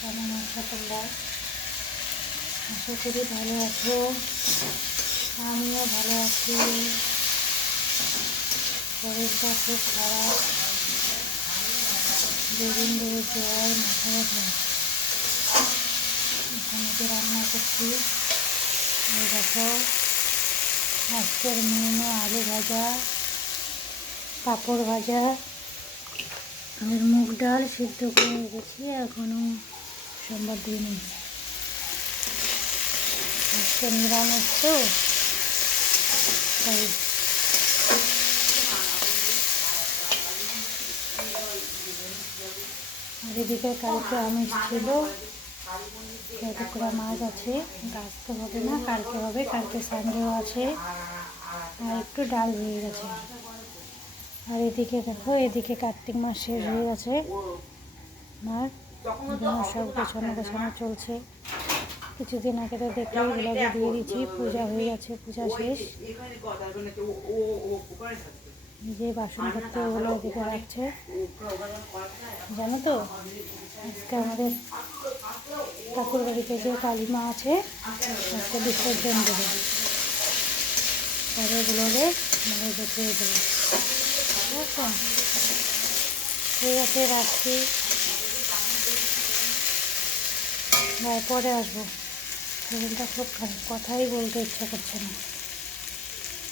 কেমন আছো তোমরা? আশা করি ভালো আছো। আমিও ভালো আছি। শরীরটা খুব খারাপ, দুদিন ধরে জ্বর, মাথা ব্যথা। এখানে যে রান্না করছি, এই দেখো আজকের মেনু আলু ভাজা, পাঁপড় ভাজা আর মুগ ডাল সিদ্ধ করে রেখেছি, এখনও সম্বাদ দিইনি। আজকে নিরামিষ তো, তাই। আর এদিকে কালকে আমিষ ছিল, টুকরা মাছ আছে, আজ তো হবে না, কালকে হবে। কালকে সানডেও আছে, আর একটু ডাল হয়ে গেছে। আর এদিকে দেখো, এদিকে কার্তিক মাস শেষ হয়ে গেছে, আর সব গোছানো চলছে। কিছুদিন আগে তো দেখলেই ব্লগে দিয়ে দিচ্ছি, পূজা হয়ে গেছে, পূজা শেষ। যে বাসনপত্র ওগুলো ওদিকে রাখছে। জানো তো, আজকে আমাদের ঠাকুর বাড়িতে যে কালী মা আছে, আজকে বিসর্জন দেবে। পরে ব্লগে মানে দেখিয়ে দেবে। ঠিক আছে, ঠিক আছে, রাখছি। পরে আসবো। শরীরটা খুব খারাপ, কথাই বলতে ইচ্ছা করছে না।